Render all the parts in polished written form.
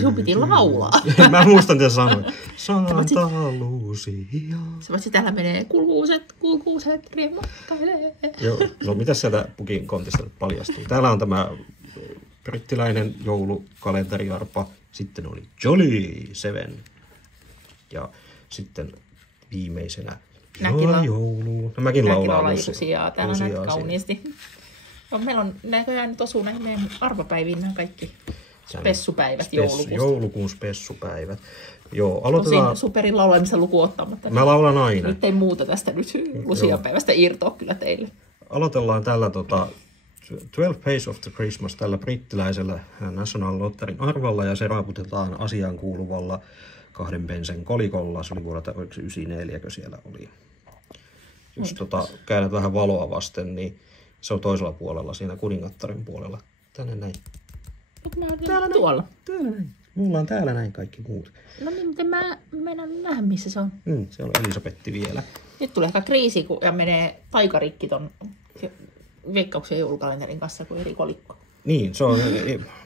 Sun piti laulaa. Mä muistan, mitä sanoin. Santa Lucia. Se voisi täällä menee kulkuuset riemottailee. Joo, no mitäs sieltä pukin kontista paljastuu? Täällä on tämä brittiläinen joulukalenteriarpa. Sitten oli Jolly Seven. Ja sitten viimeisenä joulu. No mäkin laulaan Luciaa täällä näin kauniisti. No, meillä on näköjään nyt osuu näihin meidän arvapäiviin nämä kaikki spessupäivät joulukuusta. Joulukuun spessupäivät. Joo, aloitetaan. Tosin superin laulamista luku ottamatta. Mä laulan aina. Nyt ei muuta tästä nyt Lucian päivästä irtoa kyllä teille. Aloitellaan tällä 12 Days of the Christmas tällä brittiläisellä National Lotterin arvalla ja se raaputetaan asiaan kuuluvalla 2 pensen kolikolla. Se oli vuodelta 1994, kun siellä oli. Jos käännät vähän valoa vasten, niin se on toisella puolella, siinä kuningattaren puolella. Tänne näin. Täällä tuolla. Täällä näin. Mulla on täällä näin kaikki muut. No niin, mutta mä en nähdä, missä se on. Se on Elisabetti vielä. Nyt tulee ehkä kriisi, kun menee taikarikki ton Veikkauksen joulukalenterin kanssa kuin eri kolikko. Niin, se on,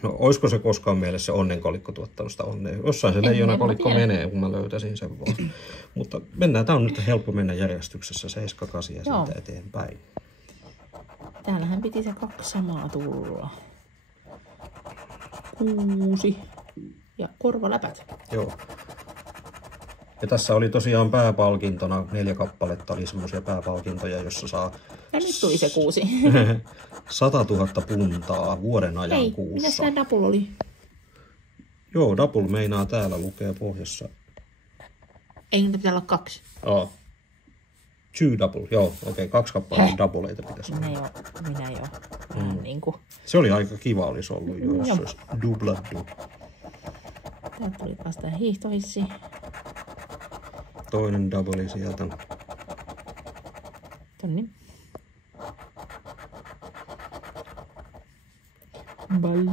no olisiko se koskaan meille se onnenkolikko tuottanut sitä onnea? Jossain se leijonakolikko menee, kun mä löytäisin sen vaan. Mutta mennään, tää on nyt helppo mennä järjestyksessä 7, 8 ja siitä eteenpäin. Täällähän piti se 2 samaa tulla. 6 ja korvaläpät. Joo. Ja tässä oli tosiaan pääpalkintona 4 kappaletta, oli semmoisia pääpalkintoja, jossa saa... Ja nyt tuli se 6. 100 000 puntaa vuoden ajan Ei, kuussa. mitä se double oli? Joo, double meinaa täällä lukee pohjassa. Ei niitä pitää olla 2. Joo. 2 double, joo, okei, 2 kappaletta doubleita pitäisi olla. Minä jo. Niin kuin. Se oli aika kiva, olisi ollut, jos se olisi dubladdu. Täältä tuli taas tää hiihtohissi. Toinen double sieltä. Tonne. Balli.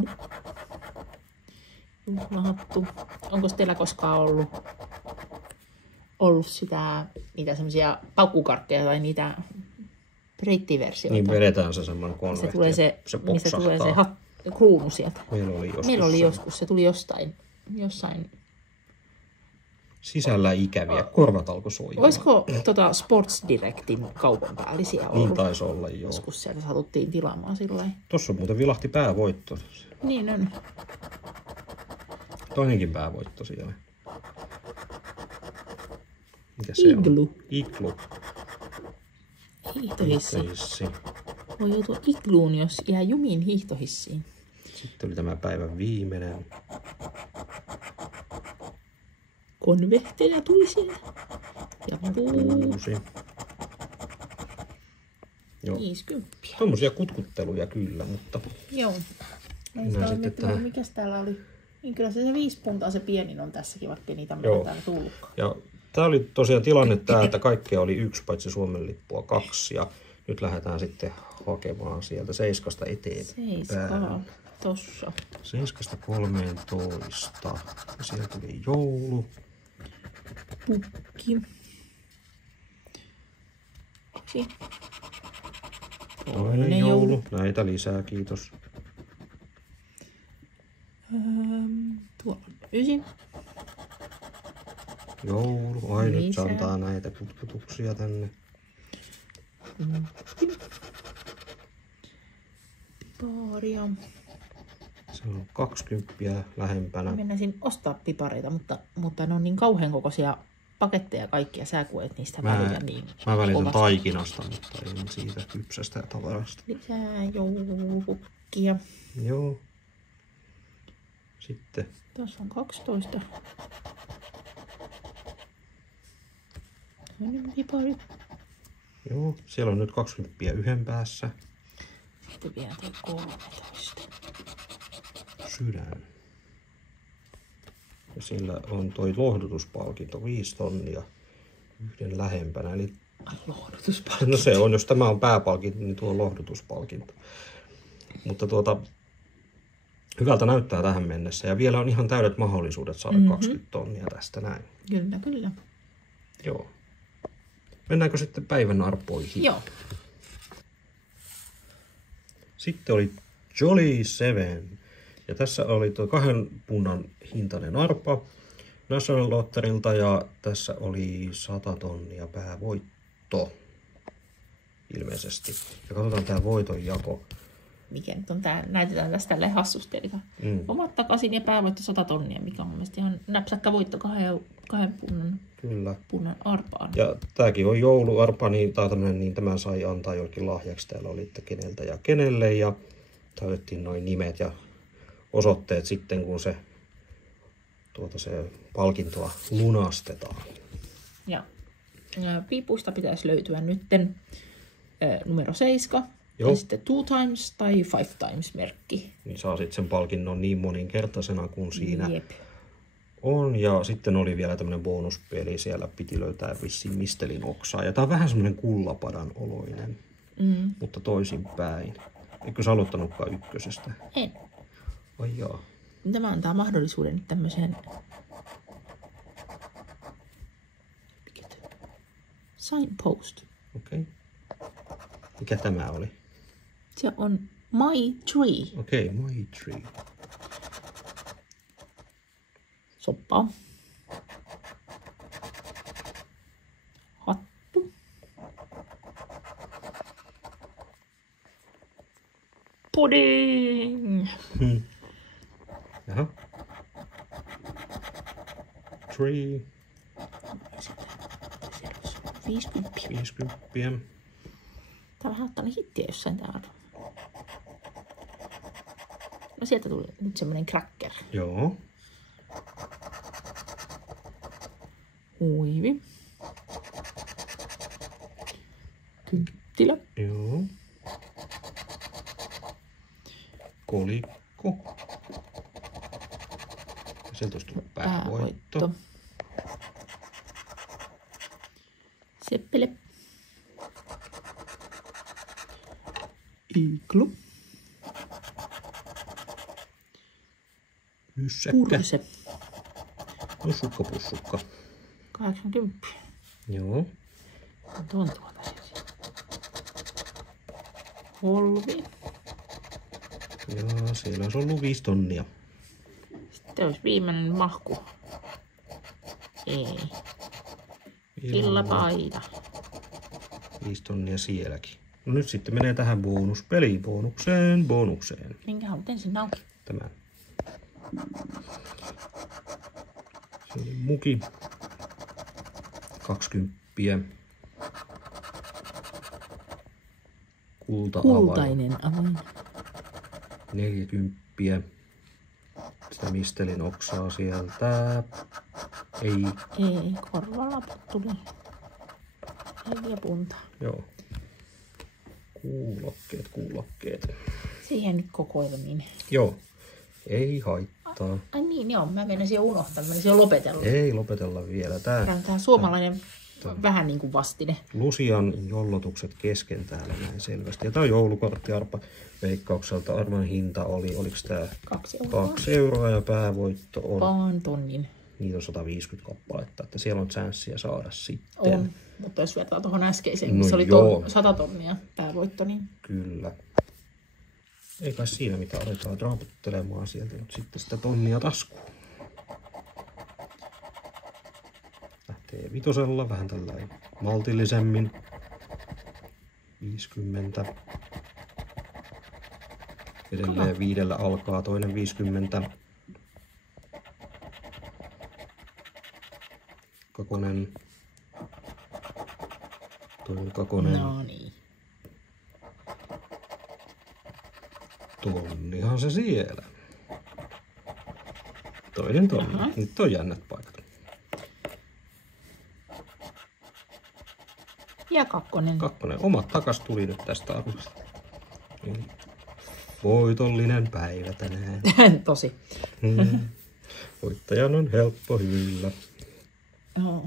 Juhlahattu. Onko teillä koskaan ollut niitä semmoisia paukkukarkkeja tai niitä brittiversioita? Niin vedetään se semmoinen konvehti. Se tulee se missä tulee se kruunu sieltä. Meillä oli joskus. Se tuli jossain. Sisällä ikäviä. Korvat alkoi soimaan. Olisiko Sports Directin kaupan päällisiä ollut? Niin taisi olla, joo. Joskus sieltä satuttiin tilaamaan sillä. Tossa muuten vilahti päävoitto. Niin on. Toinenkin päävoitto siellä. Mikä se Iglu. on? Iglu. Hiihtohissi. Voi joutua igluun, jos jää jumiin hiihtohissiin. Sitten oli tämä päivän viimeinen. Konvehteja tuli siellä. Ja 6. Joo. 50. Tommosia kutkutteluja kyllä, mutta... Joo. Mikäs täällä oli? Niin kyllä se 5 puntaa se pienin on tässäkin, vaikka niitä on täällä tullutkaan. Ja tää oli tosiaan tilanne tää, että kaikkea oli 1 paitsi Suomen lippua 2. Ja nyt lähdetään sitten hakemaan sieltä 7 eteenpäin. 7. Tossa. 7-13. Ja sieltä tuli joulu. Pukki. Toinen joulu. Näitä lisää, kiitos. Tuolla on 9. Joulu. Ai nyt se antaa näitä putputuksia tänne. Piparia. Se on 20 lähempänä. Mennäisin ostaa pipareita, mutta ne on niin kauhean kokoisia paketteja kaikkia. Sä kun et niistä välitä niin. Mä välitän taikinasta, mutta en siitä kypsästä tavarasta. Lisää joulupukkia. Joo. Sitten. Tuossa on 12. Toinen pipari. Joo, siellä on nyt 20 yhden päässä. Sitten vielä tuo 13. Sydän. Ja sillä on toi lohdutuspalkinto 5 tonnia yhden lähempänä. Eli... Lohdutuspalkinto. No se on, jos tämä on pääpalkinto, niin tuo on lohdutuspalkinto. Mutta hyvältä näyttää tähän mennessä. Ja vielä on ihan täydet mahdollisuudet saada 20 tonnia tästä näin. Kyllä, kyllä. Joo. Mennäänkö sitten päivän arpoihin? Joo. Sitten oli Jolly 7. Ja tässä oli tuo 2 punnan hintainen arpa National Lotterilta ja tässä oli 100 tonnia päävoitto ilmeisesti. Ja katsotaan tää voitonjako. Mikä nyt on tää, näytetään tästä tälleen hassusti. Eli omat takaisin ja päävoitto 100 tonnia, mikä on mun mielestä ihan näpsäkkä voitto 2 punnan arpaan. Ja tääkin on jouluarpa, niin, tai tämmönen, niin tämän sai antaa jokin lahjaksi. Täällä oli, että keneltä ja kenelle. Ja täytettiin noin nimet ja osoitteet sitten, kun se palkintoa lunastetaan. Ja piipuista pitäisi löytyä nytten numero 7. Joo. Ja sitten 2 times tai 5 times merkki. Niin saa sitten sen palkinnon niin moninkertaisena kuin siinä Jep. on. Ja sitten oli vielä tämmönen bonuspeli. Siellä piti löytää vissiin mistelin oksaa. Ja tää on vähän semmonen kullapadan oloinen. Mutta toisinpäin. Eikö sä aloittanutkaan ykkösestä? En. Ai jaa. Tämä antaa mahdollisuuden tämmöiseen signpost. Okei. Mikä tämä oli? Se on My Tree. Okei, My Tree. Soppaa. Hattu. Pudding. Jaha. Tree. 50. 50. Tää on vähän ottanut hittiä jossain täällä. No sieltä tuli nyt semmonen cracker. Joo. Huivi. Kynttilä. Joo. Kolikko. Sieltä olisi tullut päävoitto. Seppele. Iglu. Myssäkkä. Purse. Pussukka, pussukka. 80. Joo. Tuon tuota siis. Holvi. Ja siellä olisi ollut 5 tonnia. Sitten olisi viimeinen mahku. Ei. Villapaita. 5 tonnia sielläkin. No nyt sitten menee tähän bonuspeliin. Bonukseen. Minkä haluat ensin auki? Tämän. Se oli muki. 20. Kultainen avain. 40. Sitä mistelin oksaa sieltä. Ei. Ei, korvalaput tuli. 4 puntaa. Joo. Kuulokkeet. Siihen nyt kokoelmiin. Joo. Ei haittaa. Ai niin, joo. Mä menisin jo unohtaa. Mä menisin jo lopetella. Ei lopetella vielä. Tää suomalainen vähän niin kuin vastine. Lusian jollotukset kesken täällä näin selvästi. Ja tää on joulukorttiarpa Veikkaukselta. Arvan hinta oli, oliks tää 2 euroa. 2 euroa ja päävoitto on. Vaan tonnin. Niitä on 150 kappaletta, että siellä on chanssiä saada sitten. On, mutta jos vertaa tuohon äskeiseen, No missä oli joo. 100 tonnia päävoitto, niin Kyllä. Ei kai siinä mitään, aletaan raaputtelemaan sieltä nyt sitten sitä tonnia taskuun. Lähtee 5 vähän tällainen maltillisemmin. 50. Edelleen 5 alkaa toinen 50. Kakonen. Toinen kakonen. no niin. Tonnihan se siellä. Toinen tonni. Aha. Nyt on jännät paikat. Ja 2. Kakkonen. Omat takas tuli nyt tästä arvosta. Eli voitollinen päivä tänään. Tosi. Voittajan on helppo hyllä. Joo.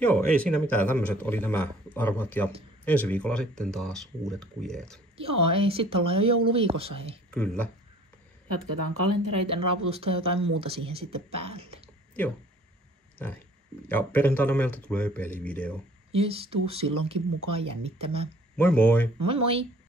Joo, ei siinä mitään. Tämmöiset oli nämä arvat ja ensi viikolla sitten taas uudet kujeet. Joo, ei sitten ollaan jo jouluviikossa, hei. Kyllä. Jatketaan kalentereiden raaputusta ja jotain muuta siihen sitten päälle. Joo. Näin. Ja perjantaina meiltä tulee pelivideo. Jes, tuu silloinkin mukaan jännittämään. Moi moi! Moi moi!